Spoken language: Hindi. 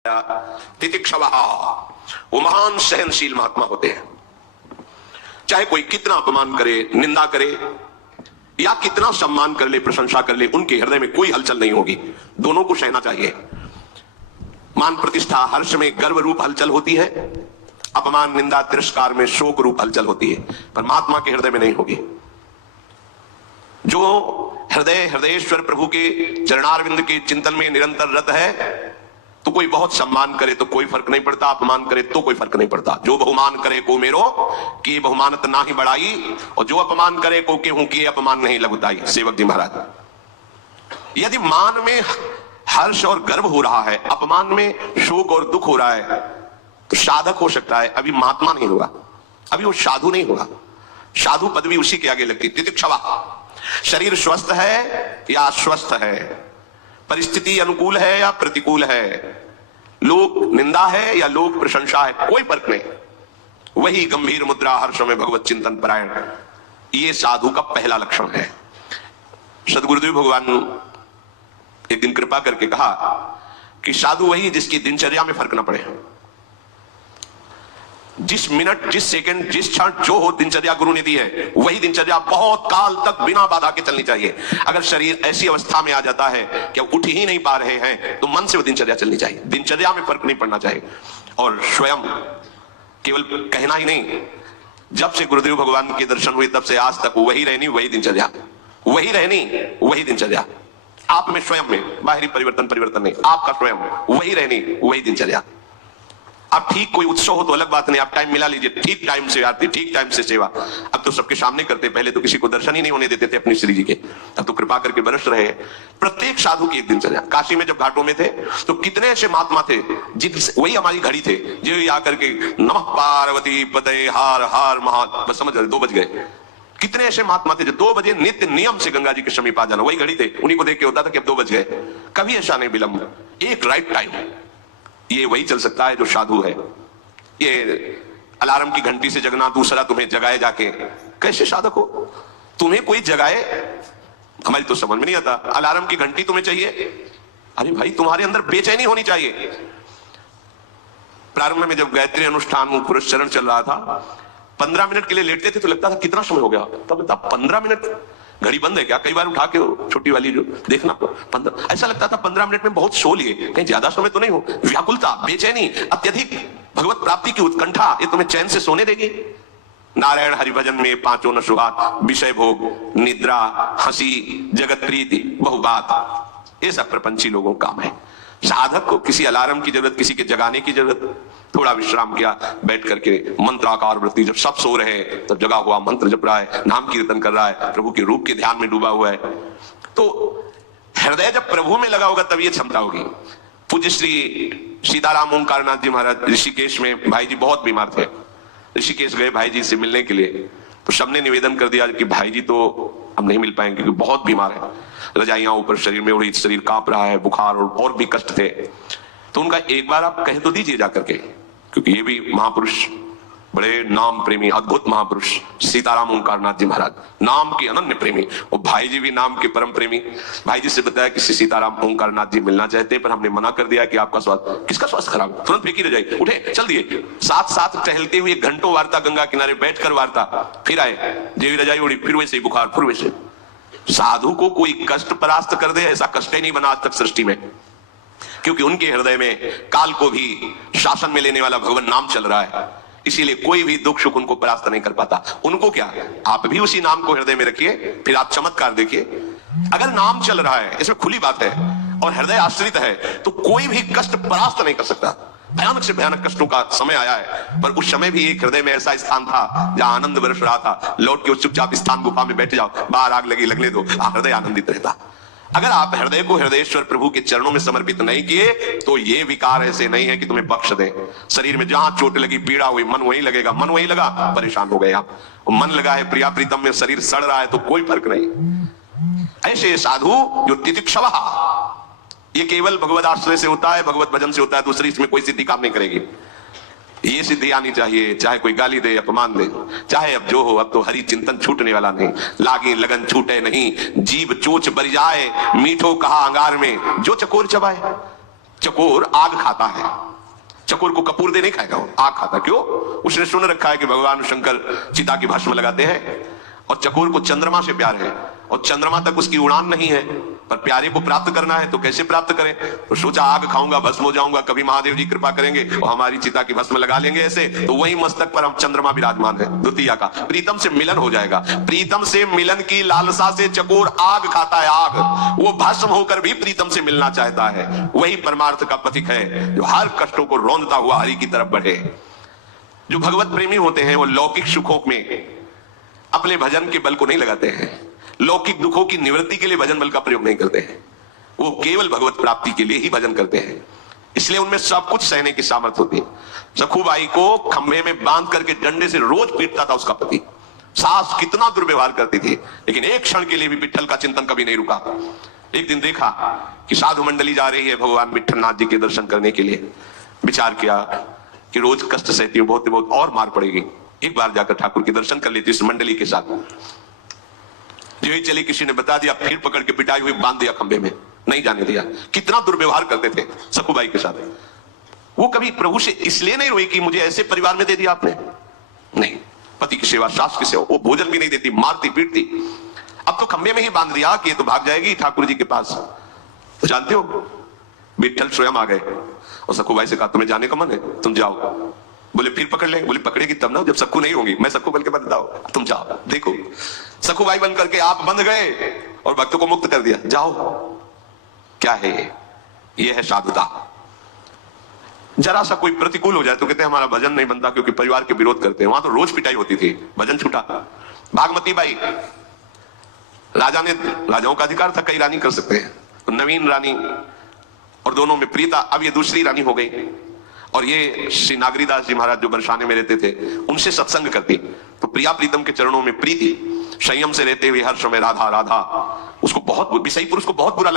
तितिक्षवा वो महान सहनशील महात्मा होते हैं। चाहे कोई कितना अपमान करे, निंदा करे या कितना सम्मान कर ले, प्रशंसा कर ले, उनके हृदय में कोई हलचल नहीं होगी। दोनों को सहना चाहिए। मान प्रतिष्ठा हर्ष में गर्व रूप हलचल होती है, अपमान निंदा तिरस्कार में शोक रूप हलचल होती है, पर महात्मा के हृदय में नहीं होगी। जो हृदयेश्वर प्रभु के चरणारविंद के चिंतन में निरंतर रत है, तो कोई बहुत सम्मान करे तो कोई फर्क नहीं पड़ता, अपमान करे तो कोई फर्क नहीं पड़ता। जो बहुमान करे को मेरो कि बहुमानत ना ही बढ़ाई, और जो अपमान करे को के हूं कि अपमान नहीं लगुताई। सेवक जी महाराज, यदि मान में हर्ष और गर्व हो रहा है, अपमान में शोक और दुख हो रहा है, तो साधक हो सकता है, अभी महात्मा नहीं होगा, अभी वो साधु नहीं होगा। साधु पदवी उसी के आगे लगती। तितिक्षवा, शरीर स्वस्थ है या अस्वस्थ है, परिस्थिति अनुकूल है या प्रतिकूल है, लोक निंदा है या लोक प्रशंसा है, कोई फर्क नहीं। वही गंभीर मुद्रा हर्ष में भगवत चिंतन परायण, ये साधु का पहला लक्षण है। सदगुरुदेव भगवान एक दिन कृपा करके कहा कि साधु वही जिसकी दिनचर्या में फर्क ना पड़े। जिस मिनट, जिस सेकंड, जिस क्षण जो हो दिनचर्या गुरु ने दी है, वही दिनचर्या बहुत काल तक बिना बाधा के चलनी चाहिए। अगर शरीर ऐसी अवस्था में आ जाता है कि उठ ही नहीं पा रहे हैं, तो मन से वो दिनचर्या चलनी चाहिए। दिनचर्या में फर्क नहीं पड़ना चाहिए। और स्वयं केवल कहना ही नहीं, जब से गुरुदेव भगवान के दर्शन हुए तब से आज तक वही रहनी, वही दिनचर्या, वही रहनी, वही दिनचर्या। आप में स्वयं में बाहरी परिवर्तन नहीं, आपका स्वयं वही रहनी, वही दिनचर्या। अब ठीक कोई उत्सव हो तो अलग बात नहीं, आप टाइम मिला लीजिए, ठीक टाइम से आरती, ठीक टाइम से सेवा। अब तो सबके सामने करते, पहले तो किसी को दर्शन ही नहीं होने देते थे अपनी श्री जी के, अब तो कृपा करके बरस रहे हैं। प्रत्येक साधु की एक दिनचर्या। काशी में जब घाटों में थे तो कितने ऐसे महात्मा थे जिनसे वही हमारी घड़ी थे, जो आकर के नमः पार्वती पते हार हार महा, बस समझ रहे 2 बज गए। कितने ऐसे महात्मा थे जो 2 बजे नित्य नियम से गंगा जी के समीप आ जाना, वही घड़ी थे, उन्हीं को देख के होता था कि अब 2 बज गए। कभी ऐसा नहीं विलंब, एक राइट टाइम। ये वही चल सकता है जो साधु है। ये अलार्म की घंटी से जगना, दूसरा तुम्हें जगाए जाके, कैसे साधक हो? तुम्हें कोई जगाए, हमारी तो समझ में नहीं आता। अलार्म की घंटी तुम्हें चाहिए? अरे भाई, तुम्हारे अंदर बेचैनी होनी चाहिए। प्रारंभ में जब गायत्री अनुष्ठान पुरस्चरण चल रहा था, 15 मिनट के लिए लेटते थे तो लगता था कितना समय हो गया, तब 15 मिनट, घड़ी बंद है क्या? कई बार उठा के छोटी वाली जो देखना, 15, ऐसा लगता था 15 मिनट में बहुत सो लिए, कहीं ज्यादा समय तो नहीं हो। व्याकुलता, बेचैनी, अत्यधिक भगवत प्राप्ति की उत्कंठा, ये तुम्हें चैन से सोने देगी? नारायण हरिभजन में 5 न सुहात, विषय भोग, निद्रा, हंसी, जगत प्रीति, बहुबात, ये सब प्रपंची लोगों का काम है। साधक को किसी अलार्म की जरूरत, किसी के जगाने की जरूरत, थोड़ा विश्राम किया, बैठ करके मंत्राकार वृत्ति, जब सब सो रहे हैं तब जगा हुआ मंत्र जप रहा है, नाम कीर्तन कर रहा है, प्रभु के रूप के ध्यान में डूबा हुआ है, तो हृदय जब प्रभु में लगा होगा तब ये क्षमता होगी। पूज्य श्री सीताराम ओंकारनाथ जी महाराज ऋषिकेश में, भाई जी बहुत बीमार थे, ऋषिकेश गए भाई जी से मिलने के लिए, तो सबने निवेदन कर दिया कि भाई जी तो अब नहीं मिल पाएंगे क्योंकि बहुत बीमार है, रजाइयां ऊपर शरीर में उड़ी, शरीर कांप रहा है, बुखार और भी कष्ट थे। तो उनका एक बार आप कह तो दीजिए जाकर के, क्योंकि ये भी महापुरुष, बड़े नाम प्रेमी, अद्भुत महापुरुष सीताराम ओंकारनाथ जी महाराज, नाम के अनन्य प्रेमी, और भाई जी भी नाम के परम प्रेमी। भाई जी से बताया कि सीताराम ओंकारनाथ जी मिलना चाहते, पर हमने मना कर दिया कि आपका स्वास्थ्य, किसका स्वास्थ्य खराब, तुरंत फेंकी रह जाए, उठे चल दिए। साथ साथ टहलते हुए घंटों वार्ता, गंगा किनारे बैठकर वार्ता, फिर आए, जेवी रजाई उड़ी, फिर वैसे ही बुखार, फिर वैसे। साधु को कोई कष्ट परास्त कर दे, ऐसा कष्ट ही नहीं बना आज तक सृष्टि में, क्योंकि उनके हृदय में काल को भी शासन में लेने वाला भगवान नाम चल रहा है, इसीलिए कोई भी दुख सुख उनको परास्त नहीं कर पाता। उनको क्या, आप भी उसी नाम को हृदय में रखिए, फिर आप चमत्कार देखिए। अगर नाम चल रहा है, इसमें खुली बात है, और हृदय आश्रित है, तो कोई भी कष्ट परास्त नहीं कर सकता। भयानक से भयानक कष्टों का समय आया है, पर उस समय भी एक हृदय में ऐसा स्थान था जहां आनंद बरस रहा था। लौट के उस चुपचाप स्थान गुफा में बैठ जाओ, बाहर आग लगी लगने दो, हृदय आनंदित रहता। अगर आप हृदय को हृदयेश्वर प्रभु के चरणों में समर्पित नहीं किए, तो ये विकार ऐसे नहीं है कि तुम्हें बख्श दें। शरीर में जहां चोट लगी, पीड़ा हुई, मन वहीं लगेगा, मन वहीं लगा, परेशान हो गए आप। मन लगा है प्रिया प्रीतम में, शरीर सड़ रहा है, तो कोई फर्क नहीं। ऐसे साधु जो तितिक्षवा, ये केवल भगवत आश्रय से होता है, भगवत भजन से होता है, दूसरी इसमें कोई सिद्धि काम नहीं करेगी। ये सिद्धि आनी चाहिए, चाहे कोई गाली दे, अपमान दे, चाहे अब जो हो, अब तो हरि चिंतन छूटने वाला नहीं। लागे लगन छूटे नहीं, जीव चोच बर जाए, मीठो कहा अंगार में जो चकोर चबाए। चकोर आग खाता है, चकोर को कपूर दे नहीं खाएगा, वो आग खाता। क्यों? उसने सुन रखा है कि भगवान शंकर चिता की भस्म लगाते हैं, और चकोर को चंद्रमा से प्यार है, और चंद्रमा तक उसकी उड़ान नहीं है, पर प्यारे को प्राप्त करना है तो कैसे प्राप्त करें? तो सोचा आग खाऊंगा, भस्म हो जाऊंगा, कभी महादेव जी कृपा करेंगे और हमारी चिता की भस्म लगा लेंगे ऐसे, तो वही मस्तक पर हम चंद्रमा विराजमान है। द्वितीया का प्रीतम से मिलन हो जाएगा। प्रीतम से मिलन की लालसा से चकोर आग खाता है, आग। वो भस्म होकर भी प्रीतम से मिलना चाहता है। वही परमार्थ का पथिक है जो हर कष्टों को रौंदता हुआ हरि की तरफ बढ़े। जो भगवत प्रेमी होते हैं वो लौकिक सुखों में अपने भजन के बल को नहीं लगाते हैं, लौकिक दुखों की निवृत्ति के लिए भजन बल का प्रयोग नहीं करते हैं, वो केवल भगवत प्राप्ति के लिए ही भजन करते हैं। इसलिए उनमें सब कुछ सहने की सामर्थ्य होती है। सखुबाई को खंभे में बांध करके डंडे से रोज पीटता था उसका पति। सास कितना दुर्व्यवहार करती थी, लेकिन एक क्षण के लिए भी विट्ठल का चिंतन कभी नहीं रुका। एक दिन देखा कि साधु मंडली जा रही है भगवान विट्ठलनाथ जी के दर्शन करने के लिए। विचार किया कि रोज कष्ट सहती हूँ, बहुत बहुत और मार पड़ेगी, एक बार जाकर ठाकुर के दर्शन कर लेती इस मंडली के साथ। जो ही चली, किसी ने बता दिया, फिर पकड़ के पिटाई हुई, बांध दिया खंबे में, नहीं जाने दिया। कितना दुर्व्यवहार करते थे सखुबाई के साथ। वो कभी प्रभु से इसलिए नहीं रोई कि मुझे ऐसे परिवार में दे दिया आपने, नहीं। पति की सेवा, सास की सेवा, वो भोजन भी नहीं देती, मारती पीटती। अब तो खंबे में ही बांध दिया कि ये तो भाग जाएगी ठाकुर जी के पास। तो जानते हो विट्ठल स्वयं आ गए और सखुबाई से कहा तुम्हें जाने का मन है, तुम जाओ। बोले फिर पकड़ लेंगे? बोले पकड़ेगी तब ना, जब सखू नहीं होंगी, मैं सखू बन के बंद जाओ, तुम जाओ। देखो सखुबाई बन करके आप बंध गए और भक्तों को मुक्त कर दिया, जाओ। क्या है ये है साधुता। जरा सा कोई प्रतिकूल हो जाए तो कहते हैं हमारा भजन नहीं बनता क्योंकि परिवार के विरोध करते हैं। वहां तो रोज पिटाई होती थी, भजन छूटा। भागमती बाई, राजा ने, राजाओं का अधिकार था कई रानी कर सकते हैं, तो नवीन रानी और दोनों में प्रीता, अब ये दूसरी रानी हो गई। और ये श्री नागरीदास जी महाराज जो बरसाने में रहते थे, उनसे सत्संग करती, तो प्रिया प्रीतम के चरणों में प्रीति, संयम से रहते हुए हर समय राधा राधा। उसको बहुत, विषयी पुरुष को बहुत बुरा